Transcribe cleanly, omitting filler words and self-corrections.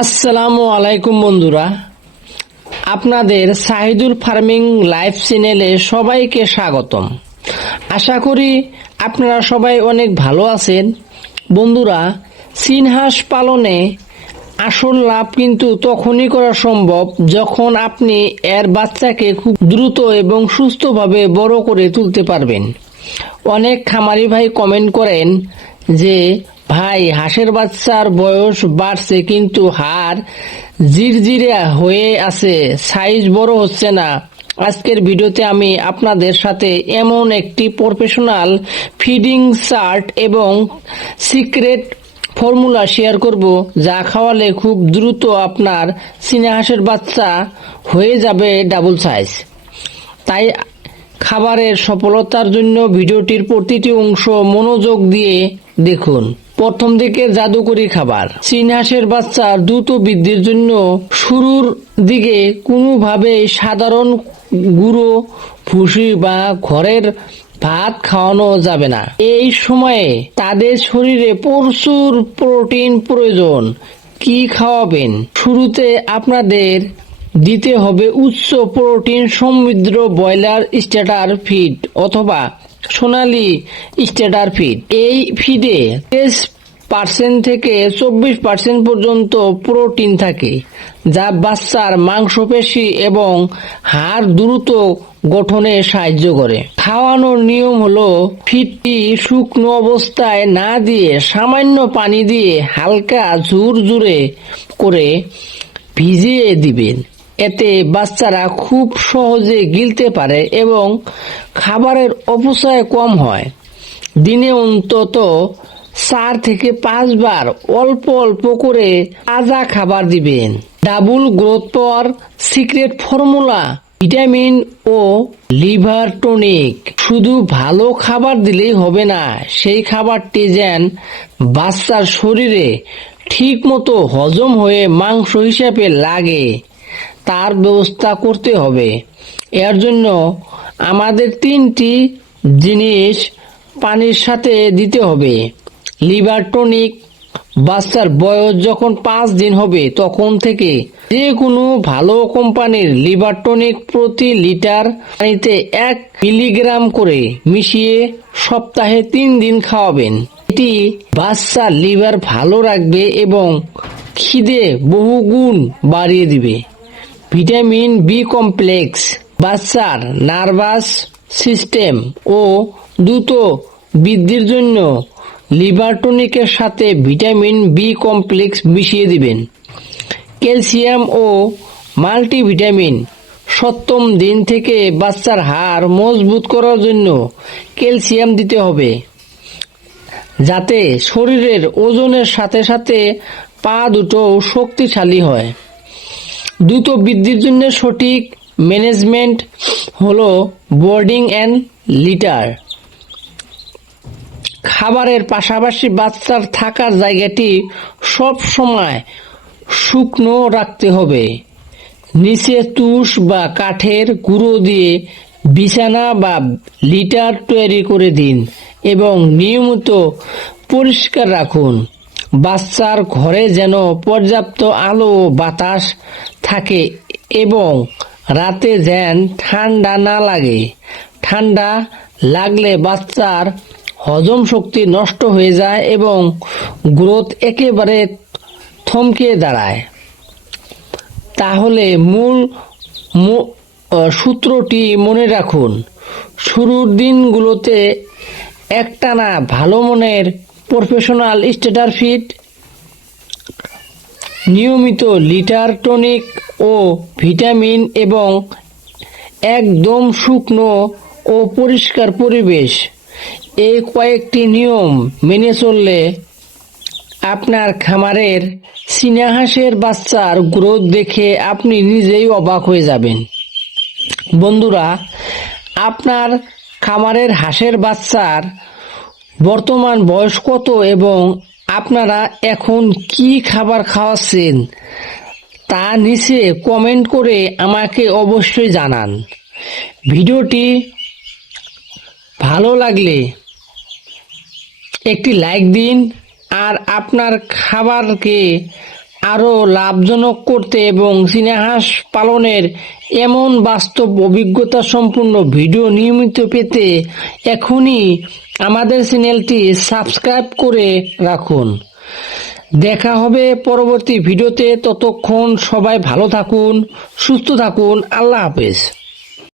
আসসালামু আলাইকুম বন্ধুরা, আপনাদের সাহিদুল ফার্মিং লাইভ চ্যানেলে সবাইকে স্বাগতম। আশা করি আপনারা সবাই অনেক ভালো আছেন। বন্ধুরা, চীন হাঁস পালনে আসল লাভ কিন্তু তখনই করা সম্ভব যখন আপনি এর বাচ্চাকে খুব দ্রুত এবং সুস্থভাবে বড় করে তুলতে পারবেন। অনেক খামারি ভাই কমেন্ট করেন যে ভাই, হাঁসের বাচ্চার বয়স বাড়ছে কিন্তু হাড় জিরজিরে হয়ে আছে, সাইজ বড় হচ্ছে না। আজকের ভিডিওতে আমি আপনাদের সাথে এমন একটি প্রফেশনাল ফিডিং চার্ট এবং সিক্রেট ফর্মুলা শেয়ার করব যা খাওয়ালে খুব দ্রুত আপনার চীনা হাঁসের বাচ্চা হয়ে যাবে ডাবল সাইজ। তাই খাবারের সফলতার জন্য ভিডিওটির প্রতিটি অংশ মনোযোগ দিয়ে দেখুন। প্রথম দিকে জাদুকরি খাবার। চীন হাঁসের বাচ্চার দ্রুত বৃদ্ধির জন্য শুরুর দিকে কোনোভাবেই সাধারণ গুঁড়ো ভুসি বা ঘরের ভাত খাওয়ানো যাবে না। এই সময়ে তাদের শরীরে প্রচুর প্রোটিন প্রয়োজন। কি খাওয়াবেন? শুরুতে আপনাদের দিতে হবে উচ্চ প্রোটিন সমৃদ্ধ ব্রয়লার স্টার্টার ফিড অথবা সোনালী স্টার্টার ফিড। এই ফিডে 23% থেকে 24% পর্যন্ত প্রোটিন থাকে, যা বাচ্চার মাংসপেশি এবং হাড় দ্রুত গঠনে সাহায্য করে। খাওয়ানোর নিয়ম হলো, ফিডটি শুকনো অবস্থায় না দিয়ে সামান্য পানি দিয়ে হালকা ঝুরঝুরে করে ভিজিয়ে দিবেন। এতে বাচ্চারা খুব সহজে গিলতে পারে এবং খাবারের অপচয় কম হয়। দিনে অন্তত 4 থেকে 5 বার অল্প অল্প করে তাজা খাবার দিবেন। ডাবল গ্রোথ পাওয়ার সিক্রেট ফর্মুলা। ভিটামিন ও লিভার টনিক। শুধু ভালো খাবার দিলেই হবে না, সেই খাবারটি যেন বাচ্চার শরীরে ঠিক মতো হজম হয়ে মাংস হিসেবে লাগে তার ব্যবস্থা করতে হবে। এর জন্য আমাদের 3টি জিনিস পানির সাথে দিতে হবে। Liver tonic. বাচ্চার বয়স যখন 5 দিন হবে তখন থেকে যে কোনো ভালো কোম্পানির লিভার টনিক প্রতি লিটার পানিতে 1 মিলিগ্রাম করে মিশিয়ে সপ্তাহে 3 দিন খাওয়াবেন। এটি বাচ্চার লিভার ভালো রাখবে এবং খিদে বহুগুণ বাড়িয়ে দিবে। Vitamin B complex. বাচ্চার নার্ভাস সিস্টেম ও দ্রুত বৃদ্ধির জন্য লিভার টনিকের সাথে ভিটামিন বি কমপ্লেক্স মিশিয়ে দিবেন। ক্যালসিয়াম ও মাল্টিভিটামিন। 7ম দিন থেকে বাচ্চার হাড় মজবুত করার জন্য ক্যালসিয়াম দিতে হবে, যাতে শরীরের ওজনের সাথে সাথে পা দুটো শক্তিশালী হয়। দ্রুত বৃদ্ধির জন্য সঠিক ম্যানেজমেন্ট হলো বোর্ডিং অ্যান্ড লিটার। খাবারের পাশাপাশি বাচ্চার থাকার জায়গাটি সব সময় শুকনো রাখতে হবে। নিচে তুষ বা কাঠের গুঁড়ো দিয়ে বিছানা বা লিটার তৈরি করে দিন এবং নিয়মিত পরিষ্কার রাখুন। বাচ্চার ঘরে যেন পর্যাপ্ত আলো ও বাতাস থাকে এবং রাতে যেন ঠান্ডা না লাগে। ঠান্ডা লাগলে বাচ্চার হজম শক্তি নষ্ট হয়ে যায় এবং গ্রোথ একেবারে থমকে দাঁড়ায়। তাহলে মূল সূত্রটি মনে রাখুন। শুরুর দিনগুলোতে একটানা ভালো মানের প্রফেশনাল স্টার্টার ফিড, নিয়মিত লিটার টনিক ও ভিটামিন এবং একদম শুকনো ও পরিষ্কার পরিবেশ। এই কয়েকটি নিয়ম মেনে চললে আপনার খামারের চীনা হাঁসের বাচ্চার গ্রোথ দেখে আপনি নিজেই অবাক হয়ে যাবেন। বন্ধুরা, আপনার খামারের হাঁসের বাচ্চার বর্তমান বয়স কত এবং আপনারা এখন কি খাবার খাওয়াচ্ছেন তা নিচে কমেন্ট করে আমাকে অবশ্যই জানান। ভিডিওটি ভালো লাগলে একটি লাইক দিন আর আপনার খাবারকে আরও লাভজনক করতে এবং চীনা হাঁস পালনের এমন বাস্তব অভিজ্ঞতা সম্পূর্ণ ভিডিও নিয়মিত পেতে এখনই আমাদের চ্যানেলটি সাবস্ক্রাইব করে রাখুন। দেখা হবে পরবর্তী ভিডিওতে। ততক্ষণ সবাই ভালো থাকুন, সুস্থ থাকুন। আল্লাহ হাফেজ।